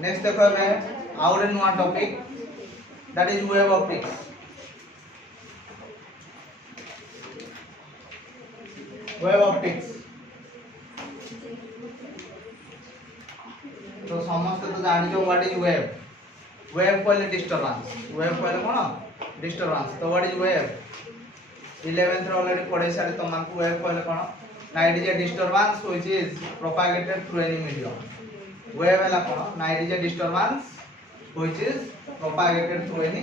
Next देखो out नुआ topic that is wave optics. Wave optics तो समस्त तो जान जो व्हाट इज वेव। वेव कहले डिस्टरबेंस। वेव कहले कोन डिस्टरबेंस। तो व्हाट इज वेव 11th रे ऑलरेडी पढ़े सारी तो मानकु वेव कहले कोन ना it is a disturbance which is propagated through any medium. Wave हला कोन ना it is a disturbance which is propagated through any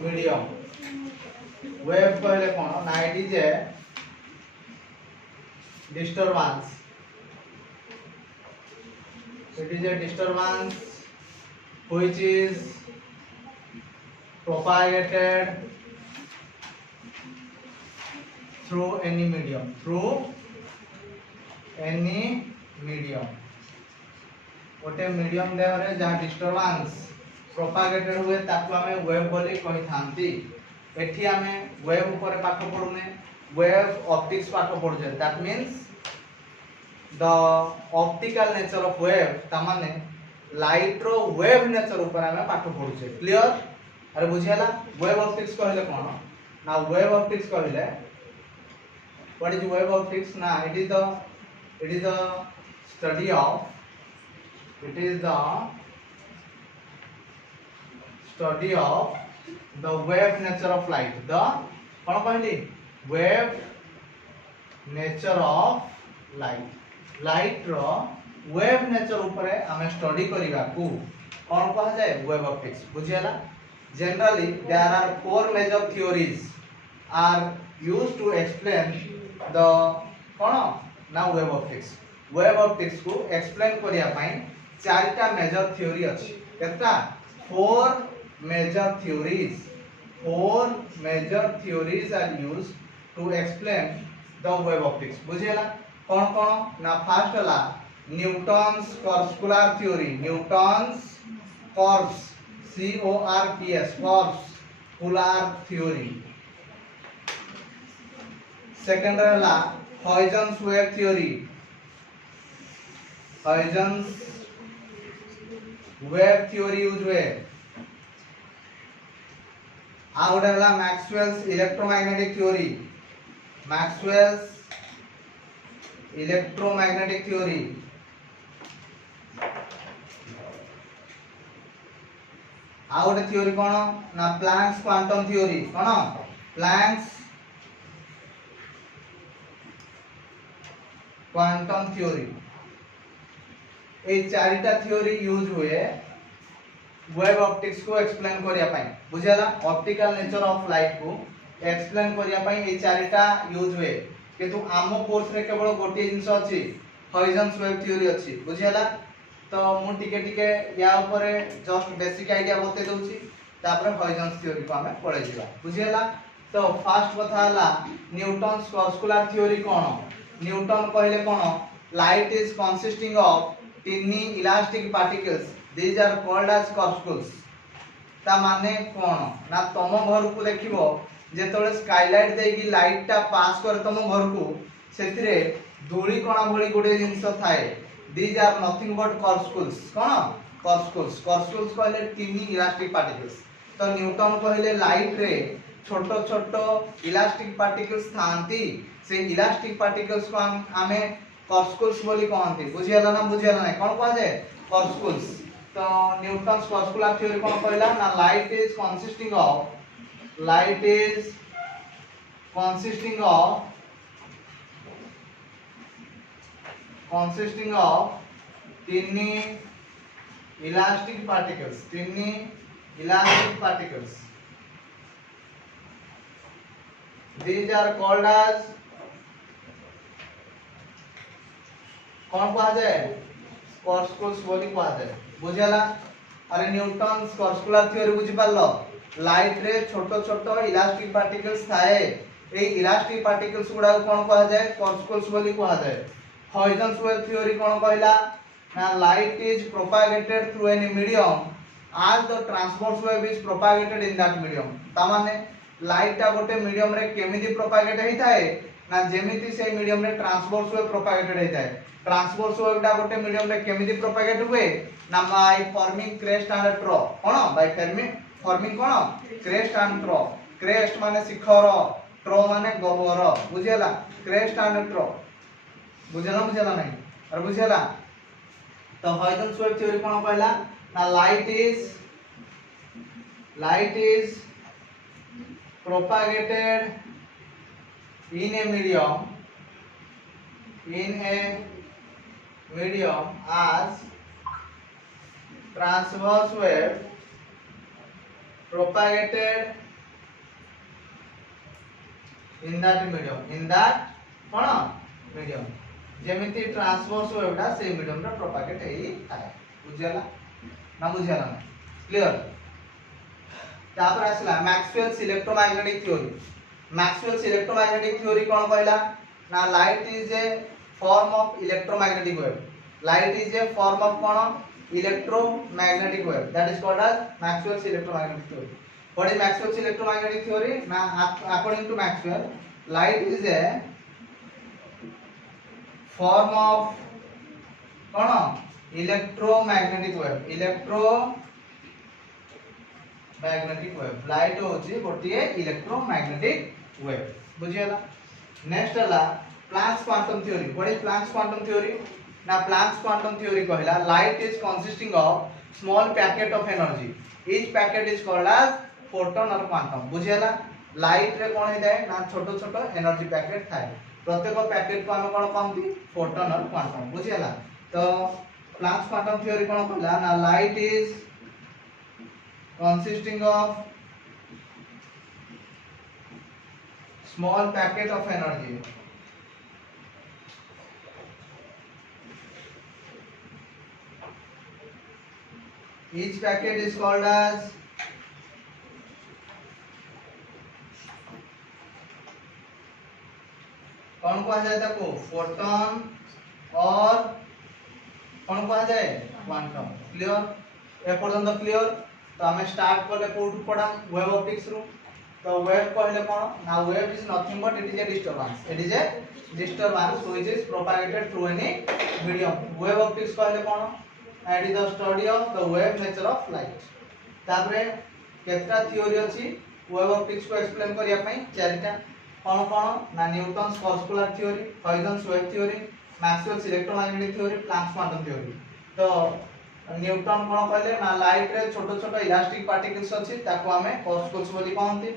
medium. Wave कहले कोन ना it is a disturbance. It is a disturbance which is propagated through any medium. Through any medium. गोटे medium Dehre जहाँ disturbance propagated हुए ताकू आमे wave बोली कहि थांती। एठी आमे वेव ऊपर पाठ पढुने वेव ऑप्टिक्स पाठ पढुजे। That means the optical nature of wave तमाने लाइट रो वेव नेचर ऊपर आमे पाठ पढुचे। क्लियर? अरे बुझियाला वेव ऑप्टिक्स कहले कोन ना वेव ऑप्टिक्स कहले व्हाट इज वेव ऑप्टिक्स ना it is the study of the wave nature of light. The कौन कहली wave nature of light row wave nature ऊपरे हमें स्टडी करिवा को कौन कहा जाए wave optics। बुझियाला generally there are four major theories are used to explain the कौन ना wave optics को explain करिया पई चारटा मेजर थ्योरी अछि। केतना four major theories are used to explain the wave optics। बुझियला कौन कौन ना फर्स्ट हला Newton's corpuscular theory. Newton's corps CORPS corpuscular theory. Second हला Huygens wave theory. Huygens wave theory use हुए। आउट हला Maxwell's electromagnetic theory. Maxwell's electromagnetic theory. आउट theory कोन ना प्लैंक्स क्वांटम थ्योरी। कोन प्लैंक्स क्वांटम थ्योरी। ए चारिटा थ्योरी यूज हुए वेव ऑप्टिक्स को एक्सप्लेन करिया पई। बुझियाला ऑप्टिकल नेचर ऑफ लाइट को एक्सप्लेन करिया पई ए चारिटा यूज हुए। किंतु आमो कोर्स रे केवल गोटे जिंस अछि हॉइजन्स वेव थ्योरी अछि। बुझियाला तो मु टिके या ऊपर जस्ट बेसिक आईडिया बते दउची तापर हॉइजन्स थ्योरी को हमें पढे जिबा। बुझियाला तो फर्स्ट कथा हला न्यूटन्स कॉर्पस्कुलर थ्योरी कोन। न्यूटन कहले कोन light is consisting of tiny elastic particles, these are called as corpuscles। ता माने कोन ना तम घर को देखिबो जेतोले स्काईलाइट देकी लाइट टा पास कर तम घर को सेथिरे धूली कणा भली गोटे जिंस थाए। these are nothing but corpuscles। Cone corpuscles कहले tiny elastic particles। तो न्यूटन कहले लाइट रे छोटो छोटो इलास्टिक पार्टिकल्स थांती। से इलास्टिक पार्टिकल्स को हमें corpuscles बोली कहंती। बुझियाला ना बुझियाला नै कोन कह जाय corpuscles। तो न्यूटन्स कॉर्पस्कुलर थ्योरी कोन कहला ना light is consisting of tiny elastic particles these are called as कौन कहा जाए कॉर्पस्कुल्स बोली कहा जाए। बुझियाला अरे न्यूटन्स कॉर्पस्कुलर थ्योरी बुझि पारलो लाइट रे छोटो छोटो इलास्टिक पार्टिकल्स थाए। ए इलास्टिक पार्टिकल्स गुडा कौन कहा जाए कॉर्पस्कुल्स बोली कहा जाए। हॉइजन्स वेव थ्योरी कौन कहला ना light is propagated through any medium as the transverse wave is propagated in that medium। ता माने लाइट टा गोटे मीडियम रे केमिति प्रोपागेट हेई थाए ना जेमिति से मीडियम रे ट्रांसवर्स वेव प्रोपागेटेड होता है ट्रांसवर्स वेव टा गोटे मीडियम रे केमिति प्रोपागेट हुए ना by forming crest and trough कोन बाय फॉर्मिंग कोन क्रेस्ट एंड ट्रो क्रेस्ट माने शिखर ट्रो माने गह्वर बुझेला क्रेस्ट एंड ट्रो बुझेला नहीं और बुझेला तो हॉइजेंस वेव थ्योरी कोन कहला ना light is propagated in a medium as transverse wave propagated in that medium जेमिति ट्रांसवर्स वेव टा से मीडियम रे प्रोपागेट हेई थाए बुझियाला ना बुझियाला क्लियर तापर आसला मैक्सवेल्स इलेक्ट्रोमैग्नेटिक थ्योरी कोन कहला ना light is a form of electromagnetic wave light is a form of कोन electromagnetic wave that is called as Maxwell's electromagnetic theory what is Maxwell's electromagnetic theory ना according to Maxwell light is a form of कौन electromagnetic wave light होची गोटिए electromagnetic wave बुझियला next हला Planck's quantum theory what is Planck's quantum theory ना Planck's quantum theory कहला light is consisting of small packet of energy each packet is called as photon और quantum बुझियला light ray कोन हेताय ना छोटो छोटो एनर्जी पैकेट थाए प्रत्येक पैकेट को हम कोन कहंती फोटोन और क्वांटम बुझियला तो प्लैंक्स क्वांटम थ्योरी कोन कहला ना light is consisting of small packet of energy each packet is called as कौन कहा जाए ताको फोटोन और कौन कहा जाए क्वांटम क्लियर ए पर्यंत क्लियर तो हमें स्टार्ट करले कोठु पढ़ा वेव ऑप्टिक्स रो तो वेव कहले कोन ना wave is nothing but it is a disturbance which is propagated through any medium wave optics कहले कोन it is the study of the wave nature of light तापरे केतरा थ्योरी अछि वेव ऑप्टिक्स को एक्सप्लेन करिया पई चारिटा कोन कोन ना Newton's corpuscular theory Huygens wave theory Maxwell's electromagnetic theory Planck's quantum theory तो न्यूटन कोन कहले ना लाइट रे छोटो छोटो इलास्टिक पार्टिकल्स अछि ताको हमें कॉस्कुल्स बोली कहंती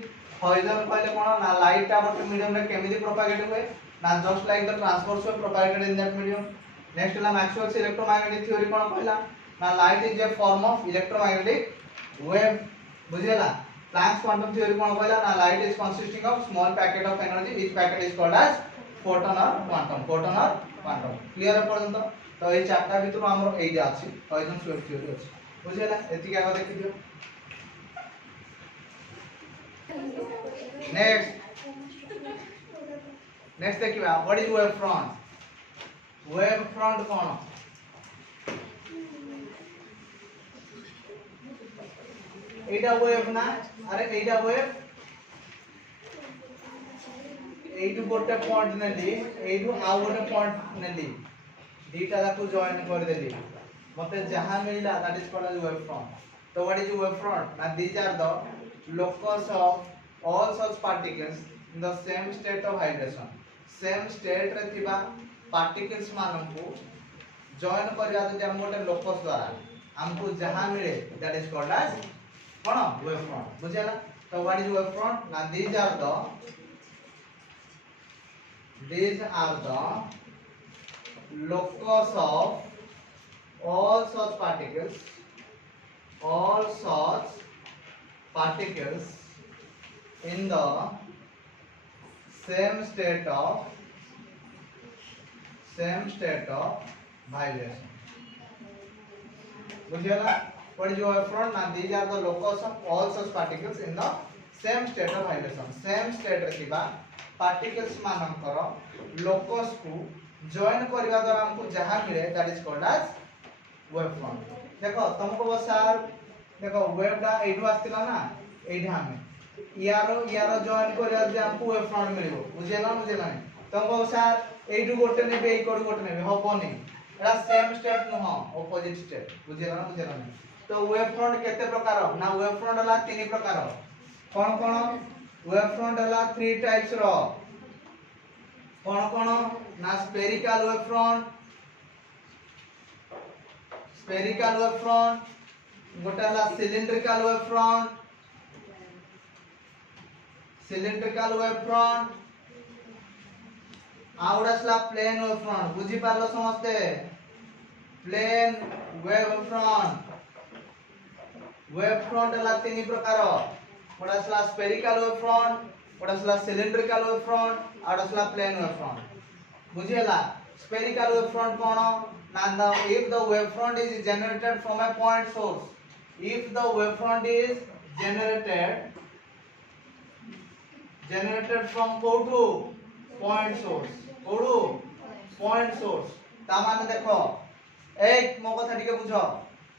हॉइजेंस कहले कोन ना लाइट ता गोटे मीडियम रे केमिति प्रोपागेट हुए ना just like the transverse wave propagated in that medium next ला मैक्सवेल्स इलेक्ट्रोमैग्नेटिक थ्योरी कोन कहला ना light is a form of electromagnetic wave बुझियला प्लैंक्स क्वांटम थ्योरी कोन कहला ना light is consisting of small packet of energy each packet is called as photon और quantum clear है पर्यंत तो ये चारटा भीतर हमर एई अछि हॉइजेंस वेव थ्योरी अछि बुझियला एति के आगे देखि दियो नेक्स्ट देखिबा what is wave front cone Etah wave ना अरे एटा वेव एइटु गोटे पॉइंट नेली एइटु आ गोटे पॉइंट नेली दीटा को जॉइन कर देली मते जहां मिलला that is called as wave front तो व्हाट इज वेव फ्रंट ना these are the locus of all such particles in the same state of hydration same state रे थिबा पार्टिकल्स मानन को जॉइन करिया जदि हम गोटे लोकस द्वारा हमको जहां मिले दैट इज कॉल्ड एज कोन वेव फ्रंट बुझला तो व्हाट इज वेव फ्रंट ना these are the locus of all such particles in the same state of vibration बुझियला what is your front now these are the locus of all such particles in the same state of vibration same state रे थिबा particles मानकर locus को join करबा द्वारा हमको जहां मिले that is called as wave front देखो तुमको बसार देखो वेव दा एठु आस्तिला ना एठा हमें यारो जॉइन करबा जे हमको वेव फ्रंट मिलबो बुझेला तुम कहो सर एइटू गोटे नेबे एई कोड गोटे नेबे हबोनी एटा सेम स्टेट नुह ऑपोजिट स्टेट बुझिला ना बुझिला ना तो वेव फ्रंट केते प्रकार ना वेव फ्रंट हला तीन प्रकार कोन कोन वेव फ्रंट हला थ्री टाइप्स रो कोन ना स्फेरिकल वेव फ्रंट गोटे हला सिलिंड्रिकल वेव फ्रंट आउडसला प्लेन वेव फ्रंट बुझी पारलो समझते प्लेन वेव फ्रंट हला तीन प्रकार गोटासला स्फेरिकल वेव फ्रंट गोटासला सिलिंड्रिकल वेव फ्रंट आउडसला प्लेन वेव फ्रंट बुझिला spherical wave front kono now if the wave front is generated from a point source if the wave front is generated from kotu point source ता माने देखो एक मो कथा टिके बुझो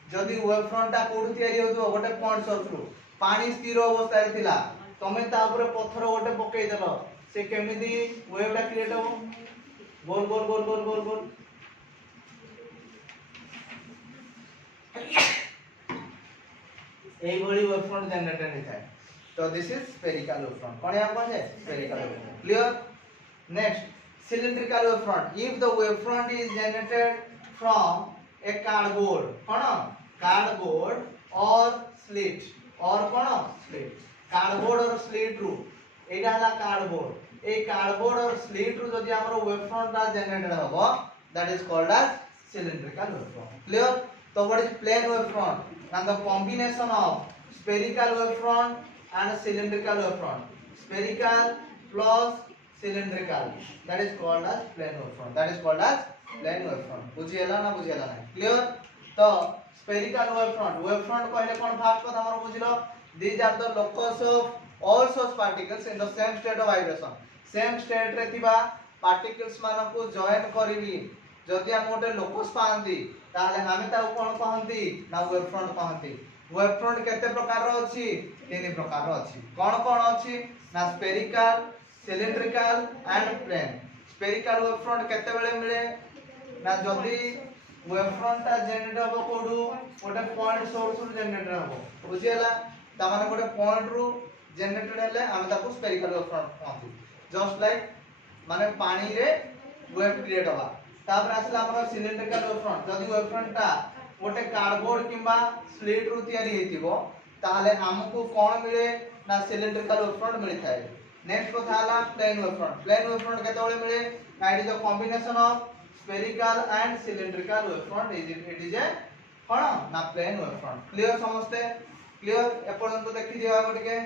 जदी वेव फ्रंट ता कोठु तयारी होतो गोटे पॉइंट सोर्स रु पानी स्थिर अवस्था रे थिला तमे ता ऊपर पत्थर गोटे पकई देलो से केमिति वेव ता क्रिएट हो गोल गोल गोल गोल गोल गोल এই বড়ি ওয়েভ ফ্রন্ট জেনারেটেড হইଥାଏ তো this is spherical wave front কোন या কোন है spherical wave front clear next cylindrical wave front if the wave front is generated from a cardboard कोन कार्डबोर्ड और स्लिट और कोन स्लिट कार्डबोर्ड और स्लिट रु एटा हला कार्डबोर्ड ए कार्डबोर्ड और स्लिट रु जदी हमर वेव फ्रंट ता जनरेटेड हबो that is called as cylindrical wave front clear तो what is plane wave front and the combination of spherical wave front and cylindrical wave front spherical plus cylindrical that is called as plane wave front that is called as plane wave front बुझियला ना clear तो spherical wave front कहले कोन fast कथा हमर बुझिलो these are the locus of all such particles in the same state of vibration same state रे थिबा particles मानको join करिवि जदि हम गोटे लोकस पाहंती ताले हमें ता कोन कहंती ना वेव फ्रंट कहंती वेव फ्रंट केते प्रकार रो अछि तीन प्रकार रो अछि कोन अछि ना spherical cylindrical and plane spherical wave front केते बेले मिले ना जदि वेव फ्रंट ता जनरेट हबो कोडू गोटे पॉइंट सोर्स रु जनरेट हबो बुझियला ता माने गोटे पॉइंट रु जनरेटेड हेले हम ताको स्फेरिकल वेव फ्रंट कहंती जस्ट लाइक माने पानी रे वेव क्रिएट हबा तापर आसला हमर सिलिंड्रिकल वेव फ्रंट जदि वेव फ्रंट ता गोटे कार्डबोर्ड किबा स्लिट रु तयारी हेतिबो ताले हमकु कोन मिले ना सिलिंड्रिकल वेव फ्रंट मिली थाए नेक्स्ट कथा हला प्लेन वेव फ्रंट केते बेले मिले ना it is the combination of spherical and cylindrical wave front it is a कोन ना प्लेन वेव फ्रंट क्लियर समझते क्लियर ए पर्यंत देखि दियो आगो टिके